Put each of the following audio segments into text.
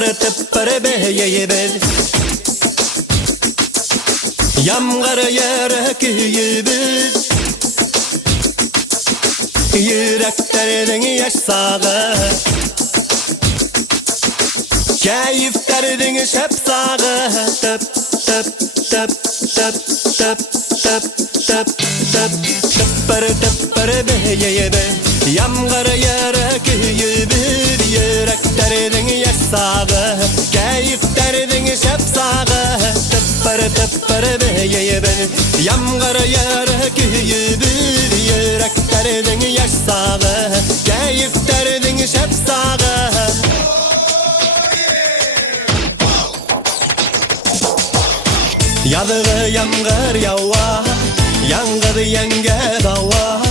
tıppırı beyber Yamgar yere küyübür Yüreklerden yaş sağı Keyiflerden şep sağı Tıp tıp tıp tıp tıp tıp tıp tıp tıppırı beyber Yamgar yere küyübür Yüreklerden yaş sağı Keyiflerden şep sağı Tıppırı beyber Yamgar yere küyübür Yüreklerden yaş sağı Keyiflerden şep sağı Yadığı yamgar yava Yangır yenge dava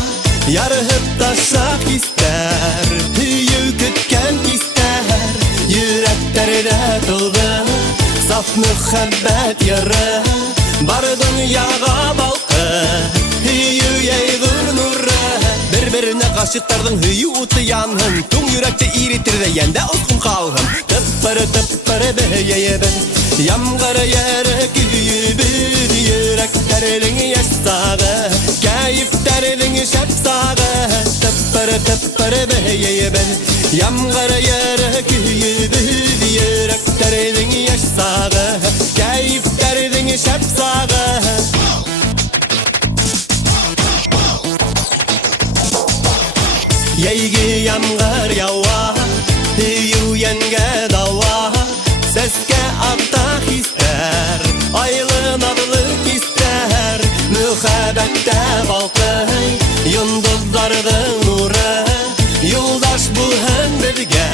Yarıhıp taşak ister Hüyü kütken ister Yüreklerde doldu Saf mühebbet yarı Bar dünyaga balkı Hüyü yeygur nurı Bir-birine kaşıklardan hüyü utu yanhın Tüm yürekte iritir de yende olsun kalhın Tıppırı beyber Yamgar yere küyübür Yüreklerden yaş sağı Keyiflerden şep sağı Tıppırı beyber Yamgar yere küyübür Yüreklerden yaş sağı Keyiflerden şep sağı Yeygi yamgar yava Hüyü yenge dava Seske abdak ister Aylın adlık ister Mühebbette balkı Yıldızlardan nuru Yoldaş bu hem birge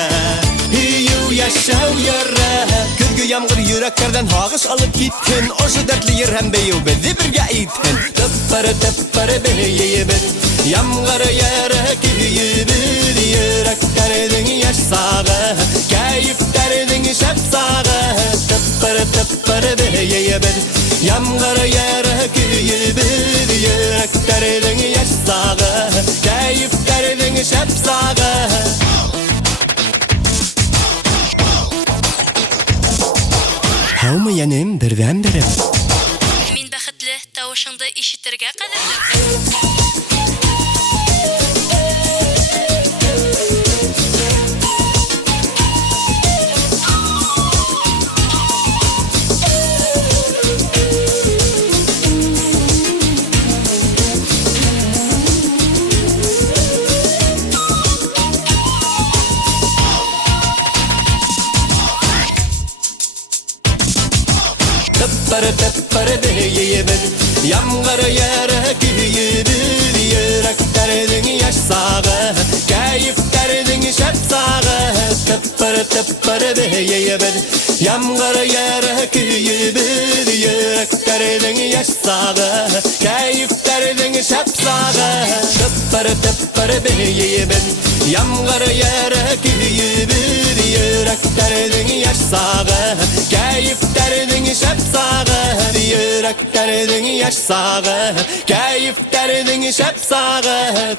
Hüyü yaşav yere Kürgü yamgır yüreklerden hağış alıp gittin Oşu dertli yer hem beyu bizi birge itin Tıppırı beyber Yamgar yere küyübür Yüreklerden yaş sağı Keyiflerden şep sağı Tıppırı beyber Yamgar yere küyübür Yüreklerden yaş sağı Keyiflerden şep sağı Havmı yenim birden-birim Min bäxetli tawışыңды ишетергә кадерле. Tıppırı beyber Yamgar yere küyübür Yüreklerden yaş sağı Keyiflerden şep sağı Tıppırı beyber Yamgar yere küyübür Yüreklerden yaş sağı Keyiflerden şep sağı Tıppırı beyber Yamgar yere küyübür Yüreklerden yaş sağı Keyiflerden şep sağı Yüreklerden yaş sağı Keyiflerden şep sağı